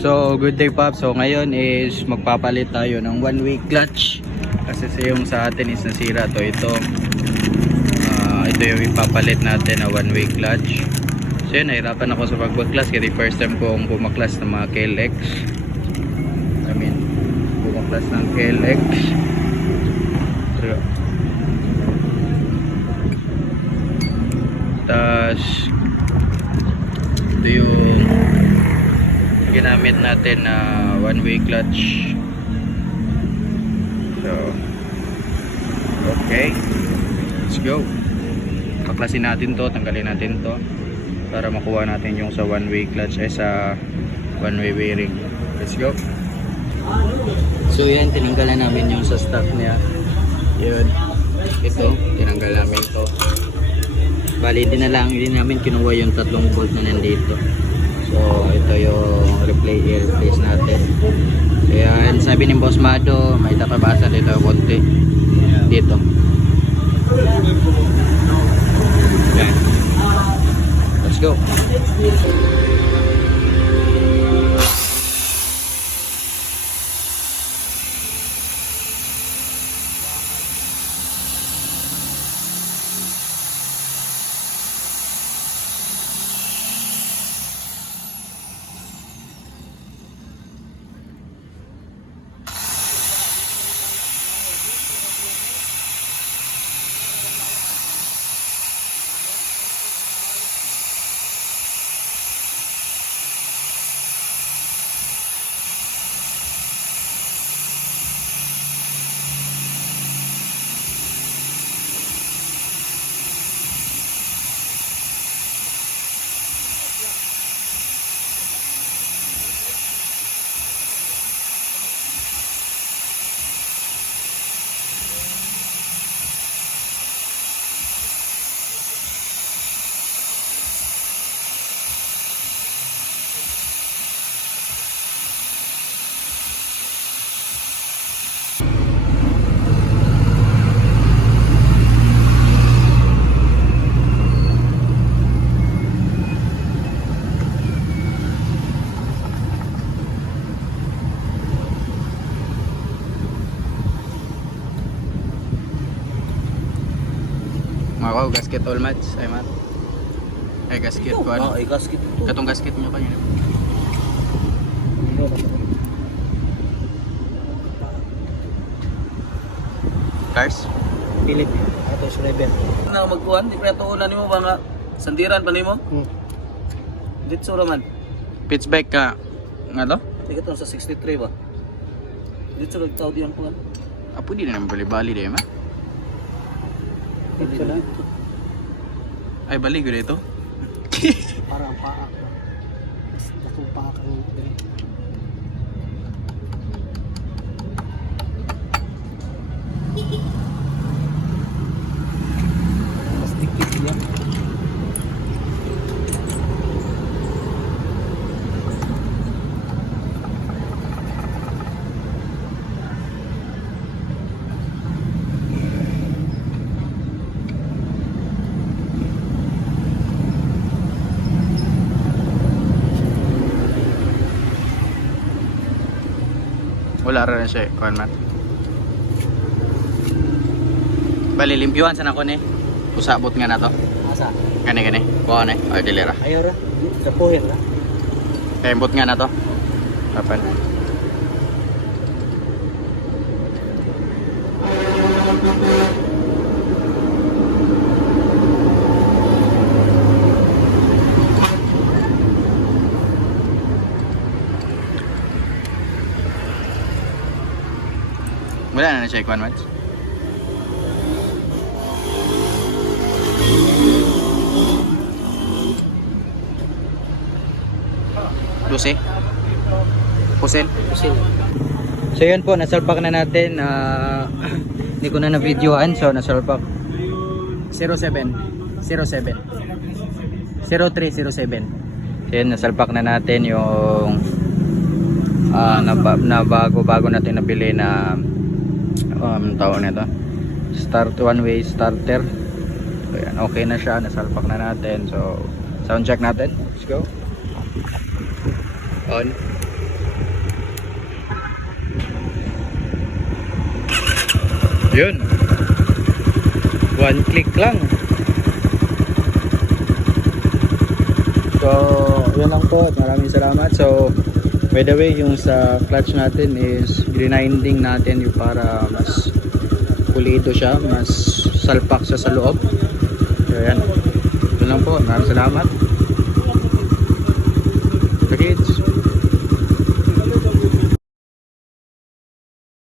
So good day Pop. So ngayon is magpapalit tayo ng one-way clutch. Kasi yung sa atin is nasira to. Ito yung ipapalit natin na one-way clutch. So yun, nahirapan ako sa pagbaklas kasi first time kong bumaklas ng mga KLX. Bumaklas ng KLX. Tas ito yung ginamit natin na one-way clutch. So okay, let's go. Baklasin natin to, tanggalin natin to para makuha natin yung sa one-way clutch ay sa one-way bearing. Let's go. So yan, tinanggalan namin yung sa stock niya. Yun, ito tinanggal namin to. Bali hindi namin kinuha yung tatlong bolt na nandito. So ito yung replace natin. Ayan, sabi ni Boss Mado may tatabasan dito konti dito. Ayan. Let's go. Ako, gasket all match. Ay, Mat. Ay, gasket ko ano? Ay, gasket ito. Katong gasket nyo kanina. Cars? Pilit. Ito, Schreiber. Na magkuhan, di kaya tuunan mo ba nga? Sandiran pa ni mo? Dito raman. Pitch bike ka. Nga to? Tika ito sa 63 ba? Dito sa nagtawad yung kuhan. Apo di na naman bali-bali dahil, Ma. Dito na. Ay, bali ko dito. Parang paak ba? Mas natupak ang dito. Mas dikit yan. Wala rin siya, kuhan man. Bali, limpyuhan sa nako ni. Usabot nga na to. Asa? Gani. Kuha na. Ay, dilira. Ayaw ra. Sa puhin ra. Kaimbot nga na to. Kapan. Wala na siya ikuan match. Lucy? Pusin? Pusin. So yun po, nasalpak na natin. Hindi ko na na-videoan. So nasalpak 07 0307. So yun, nasalpak na natin yung na bago natin nabili na tawag nito, start one-way starter. So yan, okay na siya, nasalpak na natin. So sound check natin, let's go. On. Yun. One click lang. So, yun lang po. Maraming salamat. So, by the way, yung sa clutch natin is grinding natin yung para mas pulido siya, mas salpak siya sa loob. So, yan. Yun lang po. Maraming salamat.